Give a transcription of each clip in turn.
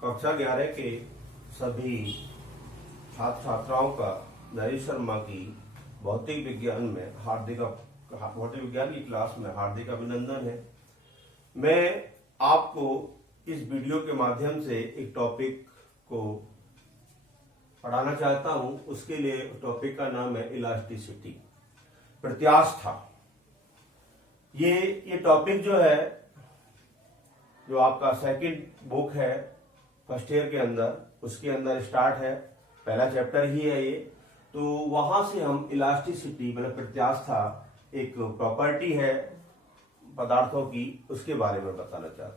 कक्षा 11 के सभी छात्र छात्राओं का नरेश शर्मा की भौतिक विज्ञान की क्लास में हार्दिक अभिनंदन है। मैं आपको इस वीडियो के माध्यम से एक टॉपिक को पढ़ाना चाहता हूं। उसके लिए टॉपिक का नाम है इलास्टिसिटी, प्रत्यास्था। ये टॉपिक जो है, जो आपका सेकंड बुक है फर्स्ट ईयर के अंदर, उसके अंदर स्टार्ट है, पहला चैप्टर ही है ये। तो वहां से हम इलास्टिसिटी मतलब प्रत्यास्था, एक प्रॉपर्टी है पदार्थों की, उसके बारे में बताना चाहता हूं।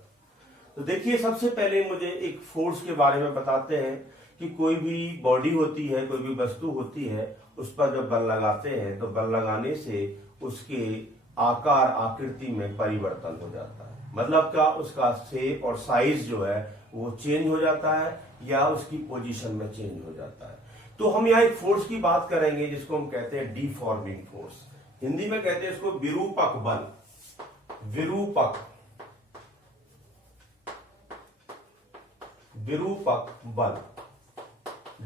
तो देखिए, सबसे पहले मुझे एक फोर्स के बारे में बताते हैं कि कोई भी बॉडी होती है, कोई भी वस्तु होती है, उस पर जब बल लगाते हैं तो बल लगाने से उसके आकार आकृति में परिवर्तन हो जाता है। मतलब क्या, उसका शेप और साइज जो है वो चेंज हो जाता है या उसकी पोजीशन में चेंज हो जाता है। तो हम यहाँ एक फोर्स की बात करेंगे जिसको हम कहते हैं डिफॉर्मिंग फोर्स। हिंदी में कहते हैं इसको विरूपक बल। विरूपक बल,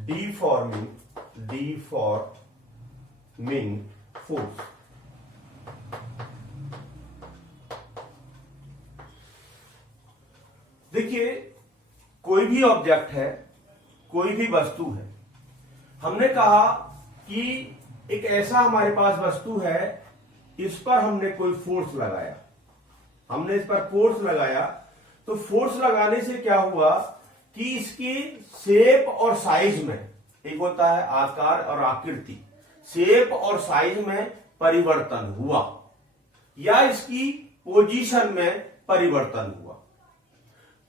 डिफॉर्मिंग फोर्स। देखिए, कोई भी ऑब्जेक्ट है, कोई भी वस्तु है, हमने कहा कि एक ऐसा हमारे पास वस्तु है, इस पर हमने कोई फोर्स लगाया, हमने इस पर फोर्स लगाया। तो फोर्स लगाने से क्या हुआ कि इसकी शेप और साइज में, एक होता है आकार और आकृति, शेप और साइज में परिवर्तन हुआ या इसकी पोजीशन में परिवर्तन हुआ।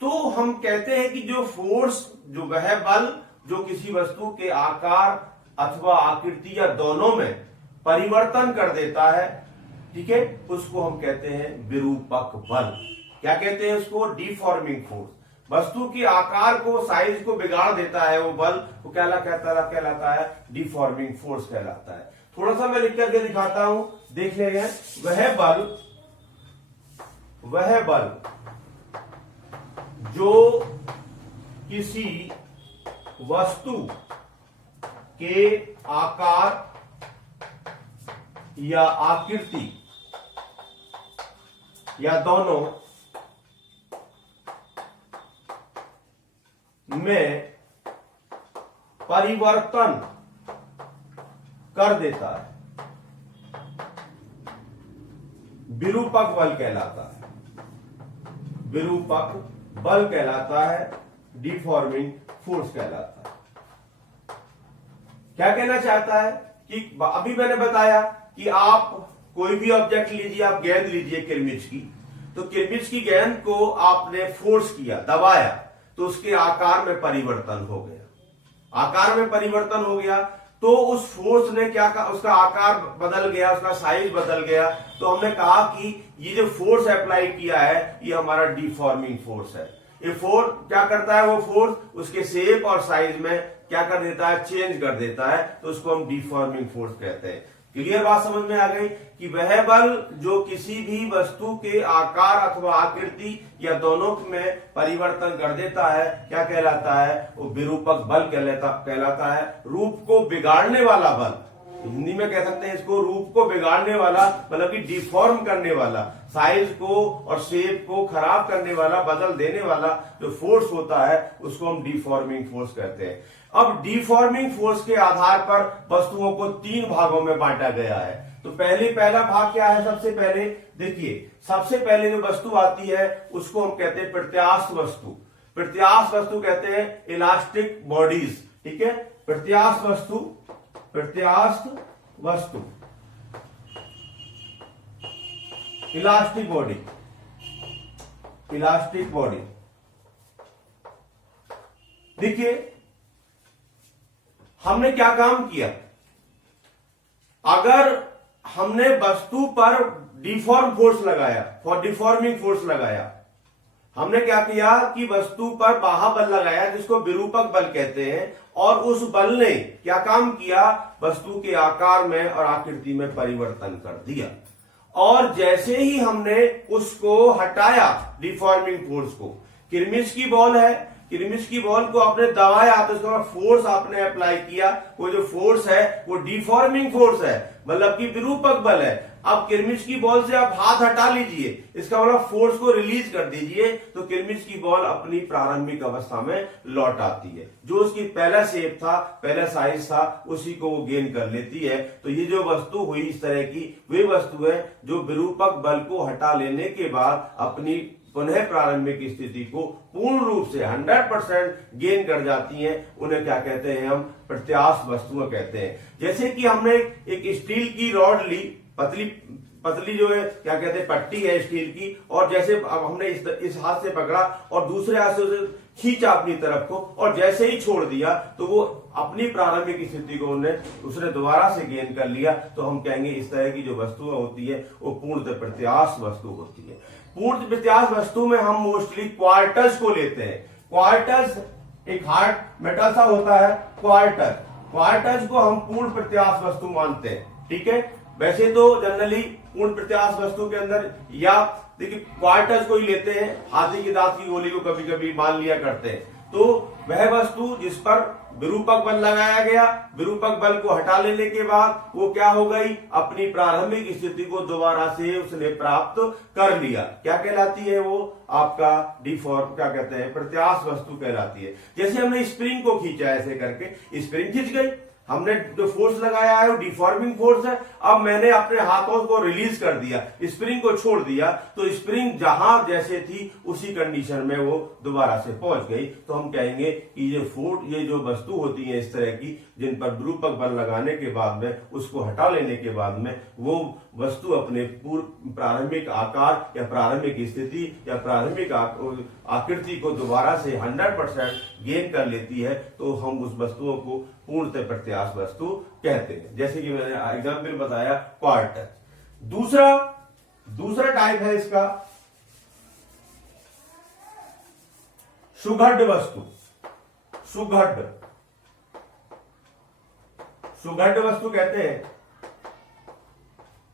तो हम कहते हैं कि जो फोर्स, जो वह बल जो किसी वस्तु के आकार अथवा आकृति या दोनों में परिवर्तन कर देता है, ठीक है, उसको हम कहते हैं विरूपक बल। क्या कहते हैं उसको? Deforming force. वस्तु के आकार को, साइज को बिगाड़ देता है वो बल, वो कहलाता है डिफॉर्मिंग फोर्स कहलाता है। थोड़ा सा मैं लिख करके दिखाता हूं, देख लेंगे। वह बल जो किसी वस्तु के आकार या आकृति या दोनों में परिवर्तन कर देता है, विरूपक बल कहलाता है। विरूपक बल कहलाता है, डिफॉर्मिंग फोर्स कहलाता है। क्या कहना चाहता है कि अभी मैंने बताया कि आप कोई भी ऑब्जेक्ट लीजिए, आप गेंद लीजिए किरमिच की, तो किरमिच की गेंद को आपने फोर्स किया, दबाया, तो उसके आकार में परिवर्तन हो गया। आकार में परिवर्तन हो गया तो उस फोर्स ने क्या कहा, उसका आकार बदल गया, उसका साइज बदल गया। तो हमने कहा कि ये जो फोर्स अप्लाई किया है, ये हमारा डिफॉर्मिंग फोर्स है। ये फोर्स क्या करता है? वो फोर्स उसके शेप और साइज में क्या कर देता है? चेंज कर देता है। तो उसको हम डिफॉर्मिंग फोर्स कहते हैं। क्लियर बात समझ में आ गई कि वह बल जो किसी भी वस्तु के आकार अथवा आकृति या दोनों में परिवर्तन कर देता है, क्या कहलाता है? वो विरूपक बल कहलाता है। रूप को बिगाड़ने वाला बल, हिंदी में कह सकते हैं इसको रूप को बिगाड़ने वाला, मतलब कि डिफॉर्म करने वाला, साइज को और शेप को खराब करने वाला, बदल देने वाला जो फोर्स होता है, उसको हम डिफॉर्मिंग फोर्स कहते हैं। अब डिफॉर्मिंग फोर्स के आधार पर वस्तुओं को 3 भागों में बांटा गया है। तो पहला भाग क्या है? सबसे पहले देखिए, सबसे पहले जो वस्तु आती है उसको हम कहते हैं प्रत्यास्थ वस्तु। प्रत्यास्थ वस्तु कहते हैं इलास्टिक बॉडीज, ठीक है। प्रत्यास्थ वस्तु, इलास्टिक बॉडी। देखिए, हमने क्या काम किया? अगर हमने वस्तु पर डिफॉर्मिंग फोर्स लगाया, हमने क्या किया कि वस्तु पर बाह्य बल लगाया, जिसको विरूपक बल कहते हैं, और उस बल ने क्या काम किया? वस्तु के आकार में और आकृति में परिवर्तन कर दिया। और जैसे ही हमने उसको हटाया, डिफॉर्मिंग फोर्स को, किरमिच की बॉल है, किरमिच की बॉल को आपने दबाया तो उसका फोर्स आपने अप्लाई किया, वो जो फोर्स है वो डिफॉर्मिंग फोर्स है, मतलब कि विरूपक बल है। अब किरमिच की बॉल से आप हाथ हटा लीजिए, इसका मतलब फोर्स को रिलीज कर दीजिए, तो किरमिच की बॉल अपनी प्रारंभिक अवस्था में लौट आती है। जो उसकी पहला शेप था, पहला साइज था, उसी को वो गेन कर लेती है। तो ये जो वस्तु हुई इस तरह की, वे वस्तु है जो विरूपक बल को हटा लेने के बाद अपनी पुनः प्रारंभिक स्थिति को पूर्ण रूप से 100% गेन कर जाती हैं। उन्हें क्या कहते हैं हम? प्रत्यास्थ वस्तुएं कहते हैं। जैसे कि हमने एक स्टील की रॉड ली, पतली पतली जो है क्या कहते हैं, पट्टी है स्टील की, और जैसे अब हमने इस हाथ से पकड़ा और दूसरे हाथ से उसे खींचा अपनी तरफ को, और जैसे ही छोड़ दिया तो वो अपनी प्रारंभिक स्थिति को उसने दोबारा से गेन कर लिया। तो हम कहेंगे इस तरह की जो वस्तुएं होती है वो पूर्णतः प्रत्यास्थ वस्तु होती है। पूर्ण प्रत्यास्थ वस्तु में हम मोस्टली क्वार्टर्स को लेते हैं। क्वार्टर्स एक हार्ड मेटल सा होता है, क्वार्टर्स को हम पूर्ण प्रत्यास्थ वस्तु मानते हैं। ठीक है, वैसे तो जनरली पूर्ण प्रत्यास्थ वस्तु के अंदर या देखिए क्वार्टर्स को ही लेते हैं, हाथी के दांत की गोली को कभी कभी मान लिया करते हैं। तो वह वस्तु जिस पर विरूपक बल लगाया गया, विरूपक बल को हटा लेने के बाद वो क्या हो गई? अपनी प्रारंभिक स्थिति को दोबारा से उसने प्राप्त कर लिया। क्या कहलाती है वो? आपका डिफॉर्म, क्या कहते हैं, प्रत्यास्थ वस्तु कहलाती है। जैसे हमने स्प्रिंग को खींचा, ऐसे करके स्प्रिंग खींच गई, हमने जो फोर्स लगाया है वो डिफॉर्मिंग फोर्स है। अब मैंने अपने हाथों को रिलीज कर दिया, स्प्रिंग को छोड़ दिया, तो स्प्रिंग जहां जैसे थी उसी कंडीशन में वो दोबारा से पहुंच गई। तो हम कहेंगे कि ये जो वस्तु होती है इस तरह की, जिन पर विरूपक बल लगाने के बाद में, उसको हटा लेने के बाद में वो वस्तु अपने पूर्व प्रारंभिक आकार या प्रारंभिक स्थिति या प्रारंभिक आकृति को दोबारा से 100% गेन कर लेती है। तो हम उस वस्तुओं को पूर्णतः प्रत्यास्थ वस्तु कहते हैं। जैसे कि मैंने एग्जाम्पल बताया क्वार्टर। दूसरा टाइप है इसका सुघड़ वस्तु। सुघड़ वस्तु कहते हैं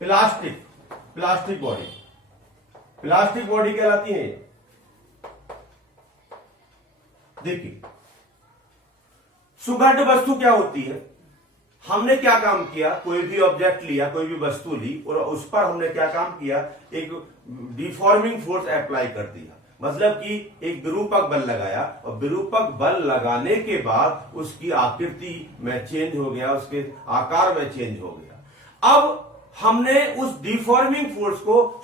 प्लास्टिक बॉडी कहलाती है। देखिए सुघड़ वस्तु क्या होती है? हमने क्या काम किया? कोई भी ऑब्जेक्ट लिया, कोई भी वस्तु ली और उस पर हमने क्या काम किया? एक डिफॉर्मिंग फोर्स अप्लाई कर दिया, मतलब कि एक विरूपक बल लगाया, और विरूपक बल लगाने के बाद उसकी आकृति में चेंज हो गया, उसके आकार में चेंज हो गया। अब हमने उस डिफॉर्मिंग फोर्स को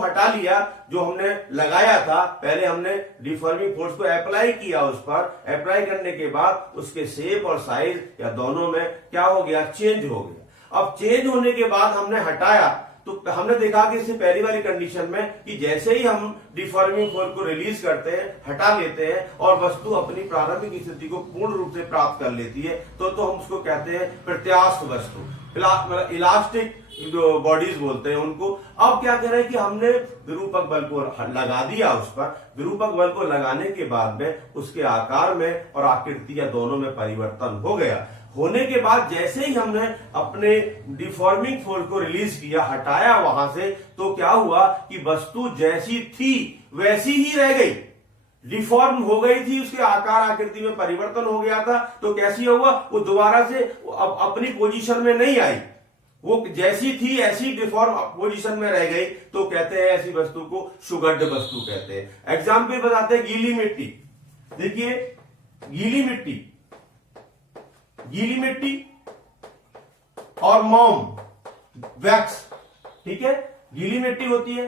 हटा लिया, जो हमने लगाया था। पहले हमने डिफॉर्मिंग फोर्स को अप्लाई किया, उस पर अप्लाई करने के बाद उसके शेप और साइज या दोनों में क्या हो गया? चेंज हो गया। अब चेंज होने के बाद हमने हटाया, तो हमने देखा कि इससे पहली वाली कंडीशन में कि जैसे ही हम डिफॉर्मिंग फोर्स को रिलीज करते हैं, हटा लेते हैं, और वस्तु अपनी प्रारंभिक स्थिति को पूर्ण रूप से प्राप्त कर लेती है, तो हम उसको कहते हैं प्रत्यास्थ वस्तु, इलास्टिक जो बॉडीज बोलते हैं उनको। अब क्या कह रहे हैं कि हमने विरूपक बल को लगा दिया, उस पर विरूपक बल को लगाने के बाद में उसके आकार में और आकृति या दोनों में परिवर्तन हो गया। होने के बाद जैसे ही हमने अपने डिफॉर्मिंग फोर्स को रिलीज किया, हटाया वहां से, तो क्या हुआ कि वस्तु जैसी थी वैसी ही रह गई, डिफॉर्म हो गई थी, उसके आकार आकृति में परिवर्तन हो गया था। तो कैसी हुआ? वो दोबारा से अपनी पोजीशन में नहीं आई, वो जैसी थी ऐसी डिफॉर्म पोजीशन में रह गई। तो कहते हैं ऐसी वस्तु को सुघड़ वस्तु कहते हैं। एग्जाम्पल बताते हैं गीली मिट्टी। देखिए गीली मिट्टी और मोम वैक्स, ठीक है, गीली मिट्टी होती है,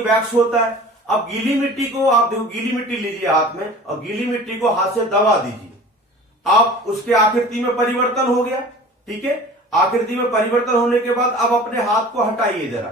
वैक्स होता है। अब गीली मिट्टी को आप देखो, गीली मिट्टी लीजिए हाथ में और गीली मिट्टी को हाथ से दबा दीजिए, आप उसके आकृति में परिवर्तन हो गया। ठीक है, आकृति में परिवर्तन होने के बाद अब अपने हाथ को हटाइए जरा,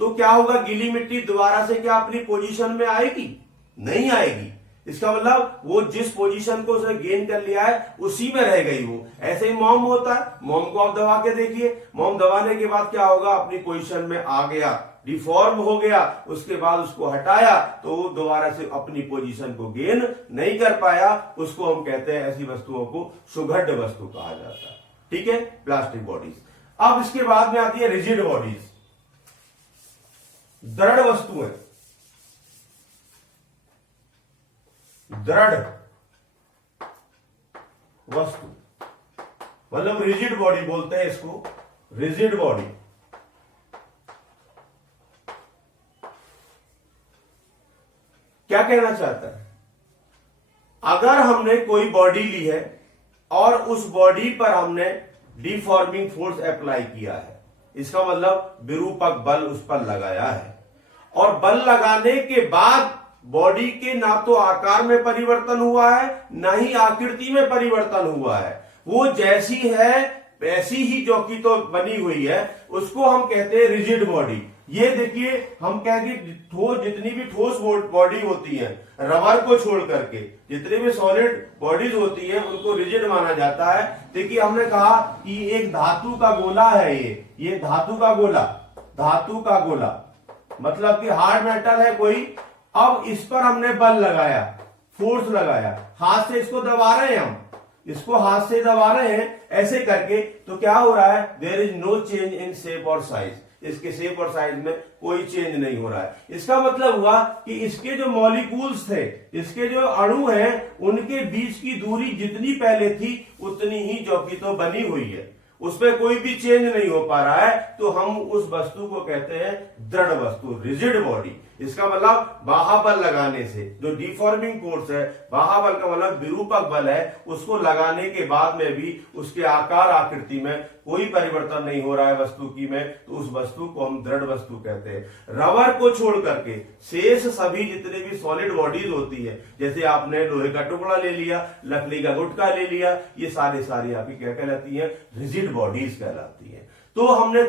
तो क्या होगा? गीली मिट्टी दोबारा से क्या अपनी पोजीशन में आएगी? नहीं आएगी। इसका मतलब वो जिस पोजीशन को उसने गेन कर लिया है उसी में रह गई वो। ऐसे ही मोम होता है, मोम को आप दबा के देखिए, मोम दबाने के बाद क्या होगा? अपनी पोजीशन में आ गया, डिफॉर्म हो गया, उसके बाद उसको हटाया तो वो दोबारा से अपनी पोजीशन को गेन नहीं कर पाया। उसको हम कहते हैं, ऐसी वस्तुओं को सुघड़ वस्तु कहा जाता है। ठीक है, प्लास्टिक बॉडीज। अब इसके बाद में आती है रिजिड बॉडीज, दृढ़ वस्तुएं। दृढ़ वस्तु, मतलब रिजिड बॉडी बोलते हैं इसको, रिजिड बॉडी। क्या कहना चाहता है? अगर हमने कोई बॉडी ली है और उस बॉडी पर हमने डिफॉर्मिंग फोर्स अप्लाई किया है, इसका मतलब विरूपक बल उस पर लगाया है, और बल लगाने के बाद बॉडी के ना तो आकार में परिवर्तन हुआ है ना ही आकृति में परिवर्तन हुआ है, वो जैसी है वैसी ही जो कि तो बनी हुई है, उसको हम कहते हैं रिजिड बॉडी। ये देखिए, हम कहेंगे ठोस, जितनी भी ठोस बॉडी होती है रबर को छोड़ करके, जितनी भी सॉलिड बॉडीज होती है उनको रिजिड माना जाता है। देखिए, हमने कहा कि एक धातु का गोला है, ये धातु का गोला, धातु का गोला मतलब कि हार्ड मेटल है कोई। अब इस पर हमने बल लगाया, फोर्स लगाया, हाथ से इसको दबा रहे हैं, हम इसको हाथ से दबा रहे हैं ऐसे करके, तो क्या हो रहा है? There is no change in shape और साइज, इसके शेप और साइज में कोई चेंज नहीं हो रहा है। इसका मतलब हुआ कि इसके जो मॉलिक्यूल्स थे, इसके जो अणु हैं, उनके बीच की दूरी जितनी पहले थी उतनी ही जो कि तो बनी हुई है, उसमें कोई भी चेंज नहीं हो पा रहा है, तो हम उस वस्तु को कहते हैं दृढ़ वस्तु, रिजिड बॉडी। इसका मतलब बाह्य लगाने से जो डिफॉर्मिंग फोर्स है, बाह्य बल का मतलब विरूपक बल है, उसको लगाने के बाद में भी उसके आकार आकृति में कोई परिवर्तन नहीं हो रहा है वस्तु की में, तो उस वस्तु को हम दृढ़ वस्तु कहते हैं। रबर को छोड़ करके शेष सभी जितने भी सॉलिड बॉडीज होती है, जैसे आपने लोहे का टुकड़ा ले लिया, लकड़ी का गुटका ले लिया, ये सारी आपकी क्या कहलाती है? रिजिड बॉडीज कहलाती है। तो हमने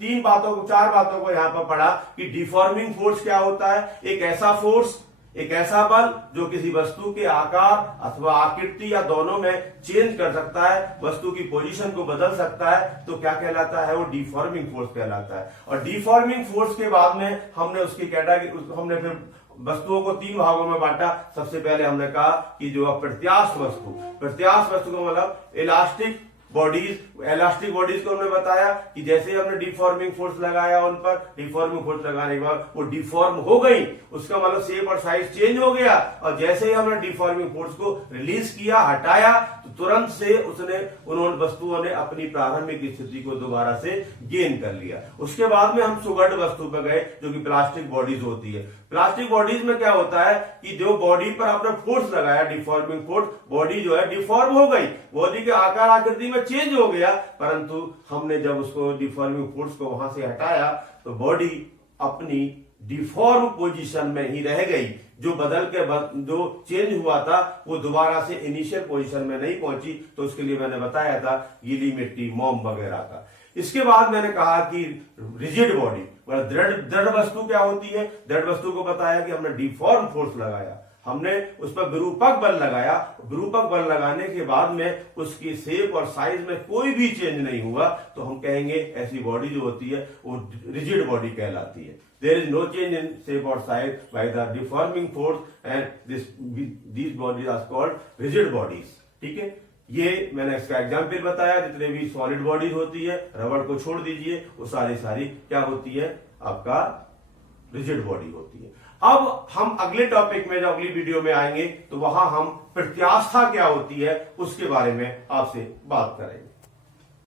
तीन बातों को, चार बातों को यहां पर पढ़ा कि डिफॉर्मिंग फोर्स क्या होता है। एक ऐसा फोर्स, एक ऐसा बल जो किसी वस्तु के आकार अथवा आकृति या दोनों में चेंज कर सकता है, वस्तु की पोजीशन को बदल सकता है, तो क्या कहलाता है? वो डिफॉर्मिंग फोर्स कहलाता है। और डिफॉर्मिंग फोर्स के बाद में हमने उसकी कैटेगरी, हमने फिर वस्तुओं को तीन भागों में बांटा। सबसे पहले हमने कहा कि जो प्रत्यास्थ वस्तु, प्रत्यास्थ वस्तु का मतलब इलास्टिक बॉडीज, इलास्टिक बॉडीज को हमने बताया कि जैसे हमने डिफॉर्मिंग फोर्स लगाया उन पर, डिफॉर्मिंग फोर्स लगाने के बाद वो डिफॉर्म हो गई, उसका मतलब शेप और साइज चेंज हो गया, और जैसे ही हमने डिफॉर्मिंग फोर्स को रिलीज किया, हटाया, तो तुरंत से उन्होंने वस्तुओं ने अपनी प्रारंभिक स्थिति को दोबारा से गेन कर लिया। उसके बाद में हम सुगढ़ वस्तु पर गए जो कि प्लास्टिक बॉडीज होती है। प्लास्टिक बॉडीज में क्या होता है कि जो बॉडी पर आपने फोर्स लगाया, डिफॉर्मिंग फोर्स, बॉडी जो है डिफॉर्म हो गई, बॉडी के आकार आकृति में चेंज हो गया, परंतु हमने जब उसको डिफॉर्मिंग फोर्स को वहां से हटाया तो बॉडी अपनी डिफॉर्म पोजीशन में ही रह गई। जो बदल के जो चेंज हुआ था वो दोबारा से इनिशियल पोजीशन में नहीं पहुंची, तो उसके लिए मैंने बताया था गीली मिट्टी, मोम वगैरह का। इसके बाद मैंने कहा कि रिजिड बॉडी, दृढ़ वस्तु क्या होती है? दृढ़ वस्तु को बताया कि हमने डिफॉर्म फोर्स लगाया, हमने उस पर विरूपक बल लगाया, विरूपक बल लगाने के बाद में उसकी शेप और साइज में कोई भी चेंज नहीं हुआ, तो हम कहेंगे ऐसी बॉडी जो होती है वो रिजिड बॉडी कहलाती है। There is no change in shape और size by the deforming force and these bodies are called rigid bodies. ठीक है, ये मैंने इसका एग्जाम्पल बताया। जितने भी सॉलिड बॉडीज होती है, रबर को छोड़ दीजिए, वो सारी क्या होती है? आपका रिजिड बॉडी होती है। अब हम अगले टॉपिक में, जब अगली वीडियो में आएंगे, तो वहां हम प्रत्यास्था क्या होती है उसके बारे में आपसे बात करेंगे।